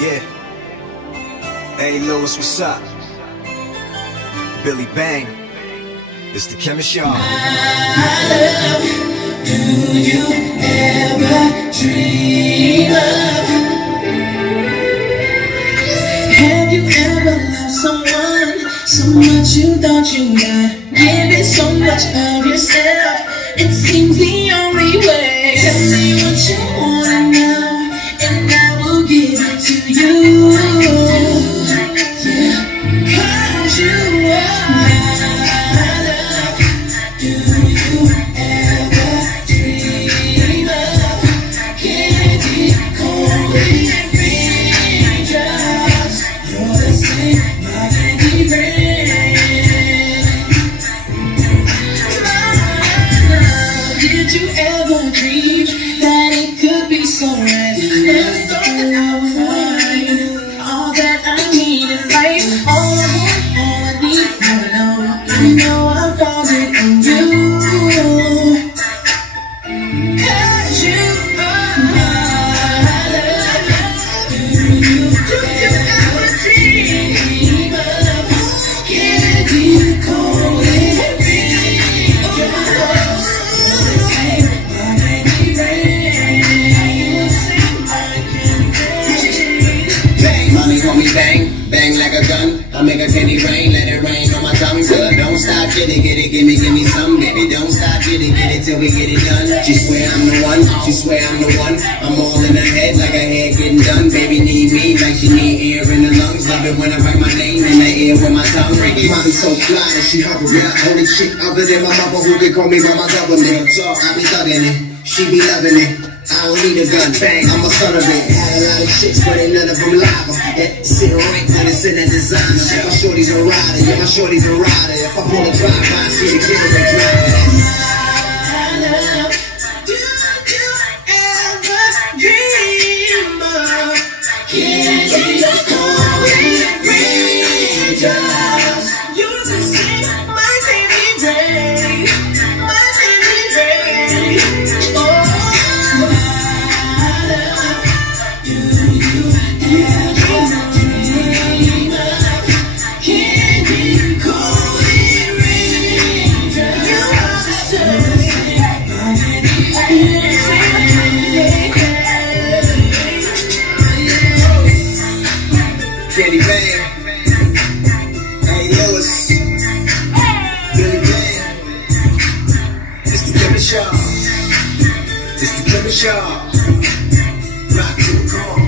Yeah. Hey Lewis, what's up? Billy Bang. It's the chemist, y'all. My love, do you ever dream of? Have you ever loved someone so much you thought you got? Giving so much of yourself, it seems the only way. Tell me what you wanna know, and I will give it to you. Cause you are my love. Do you ever dream of candy, cold raindrops? You're the same, my baby rain. My love, did you ever dream that it could be so right? Never thought that I would find all that I need in life. All I need, I know I found it in you. Cause you are my love. Do you ever dream of candy, cold raindrops? My baby rain. Bang, mommy call me bang, bang like a gun. I make a candy rain, let it rain on my tongue. Good, don't stop, get it, give me some, baby. Don't stop, get it till we get it done. She swear I'm the one, she swear I'm the one. I'm all in her head like her hair getting done. Baby need me like she need air in the lungs. Love it when I write my name in the air with my tongue. Mommy so fly and she hovering. Only chick other than my mother who can call me by my government. Talk, I be thugging it, she be loving it. I don't need a gun, bang, I'm a son of it. Had a lot of chicks, but ain't none of them lava. That sit right when it's in that designer. Yeah, my shorty's a rider, yeah, my shorty's a rider. If I pull a drive, I see the kid with a driver. My love, do you ever dream of candy, cold raindrops? You're the same, my baby rain, my baby rain. Oh, my love, do you ever dream of candy, cold raindrops? You are the same, my baby rain. Candy bang, hey Lewis, Billy Bang. It's the chemist, y'all. It's the chemist, y'all. Rock to it, come on.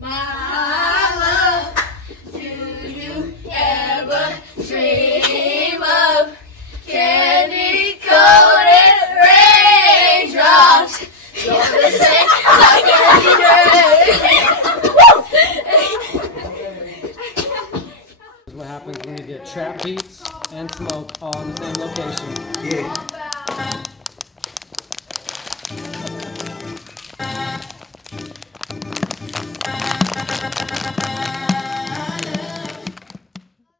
My love, do you ever dream of candy coated raindrops? You're the same, my candy What happens when you get trap beats and smoke all in the same location. Yeah.